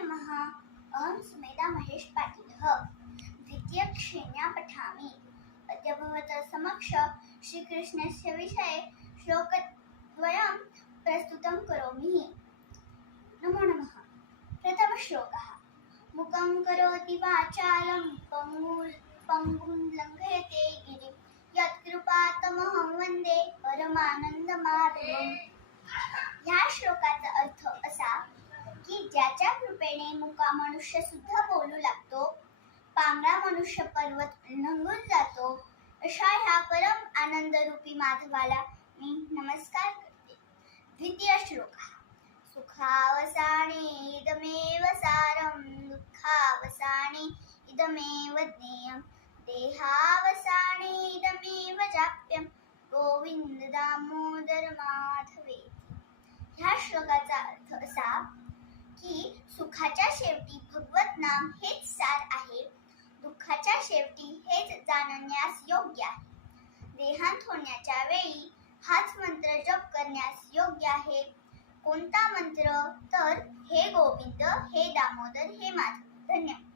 नमः। अहं सुमेधा महेश पाटीलः। द्वितीयक्षेण्या पठामि अद्य भवतः समक्ष श्रीकृष्णस्य विषये श्लोकद्वयं प्रस्तुतं करोमि। नमो नमः। प्रथमश्लोकः। मुखं करोति वाचालं पङ्गुं पङ्गुं लङ्घयते गिरिं। यत्कृपातमहं वन्दे परमानन्दमाधवम्। ह्या श्लोक ज्याच्या मुका मनुष्य सुद्धा बोलू लागतो. पांगळा मनुष्य पर्वत लंघून जातो. अशा ह्या परम आनंदरूपी माधवाला मी नमस्कार करते. द्वितीय श्लोक. सुखावसाने इदमेव सारम दुःखावसाने इदमेव ज्ञेयम देहावसाने इदमेव जाप्यम गोविंद दामोदर नाम हेच सार आहे. दुःखाच्या शेवटी हेच जाणण्यास योग्य आहे. देहांत होण्याच्या वेळी हाच मंत्र जप करण्यास योग्य आहे. कोणता मंत्र? तर हे गोविंद हे दामोदर हे माधव. धन्यवाद.